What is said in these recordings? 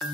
So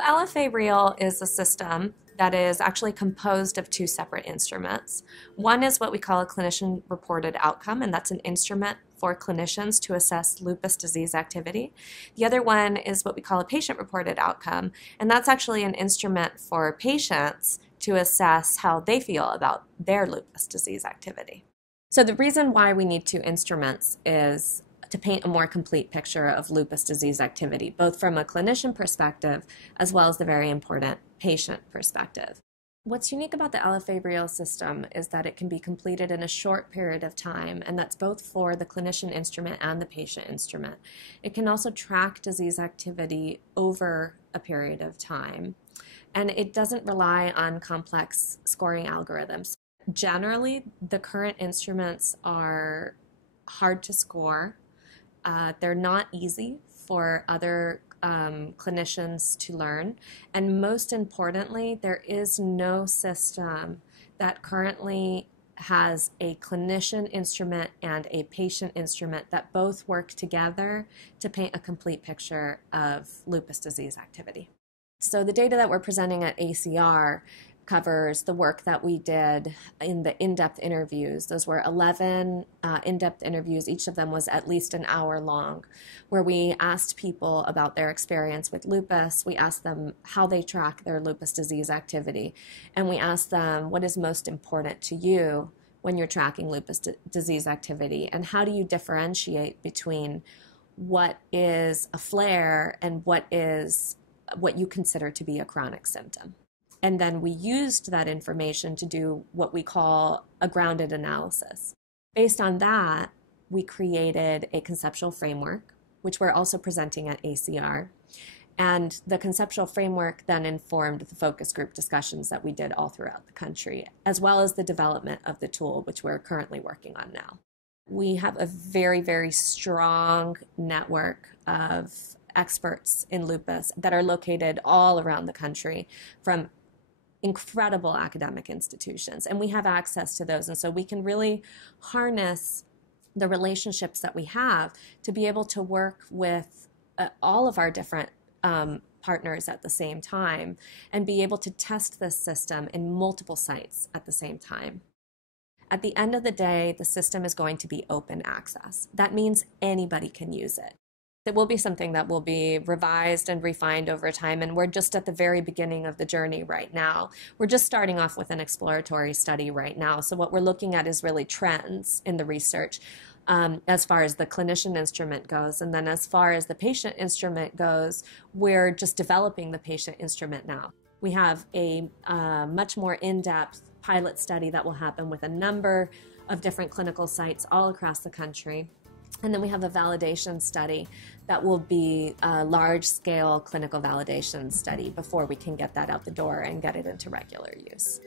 LFA-REAL is a system that is actually composed of two separate instruments. One is what we call a clinician-reported outcome, and that's an instrument for clinicians to assess lupus disease activity. The other one is what we call a patient-reported outcome, and that's actually an instrument for patients to assess how they feel about their lupus disease activity. So the reason why we need two instruments is to paint a more complete picture of lupus disease activity, both from a clinician perspective as well as the very important patient perspective. What's unique about the LFA-REAL system is that it can be completed in a short period of time, and that's both for the clinician instrument and the patient instrument. It can also track disease activity over a period of time, and it doesn't rely on complex scoring algorithms. Generally, the current instruments are hard to score. They're not easy for other clinicians to learn. And most importantly, there is no system that currently has a clinician instrument and a patient instrument that both work together to paint a complete picture of lupus disease activity. So the data that we're presenting at ACR covers the work that we did in the in-depth interviews. Those were 11 in-depth interviews. Each of them was at least an hour long, where we asked people about their experience with lupus. We asked them how they track their lupus disease activity. And we asked them, what is most important to you when you're tracking lupus disease activity? And how do you differentiate between what is a flare and what you consider to be a chronic symptom? And then we used that information to do what we call a grounded analysis. Based on that, we created a conceptual framework, which we're also presenting at ACR. And the conceptual framework then informed the focus group discussions that we did all throughout the country, as well as the development of the tool, which we're currently working on now. We have a very, very strong network of experts in lupus that are located all around the country from incredible academic institutions, and we have access to those, and so we can really harness the relationships that we have to be able to work with all of our different partners at the same time and be able to test this system in multiple sites at the same time. At the end of the day, the system is going to be open access. That means anybody can use it. It will be something that will be revised and refined over time, and we're just at the very beginning of the journey right now. We're just starting off with an exploratory study right now, so what we're looking at is really trends in the research as far as the clinician instrument goes, and then as far as the patient instrument goes, we're just developing the patient instrument now. We have a much more in-depth pilot study that will happen with a number of different clinical sites all across the country. And then we have a validation study that will be a large-scale clinical validation study before we can get that out the door and get it into regular use.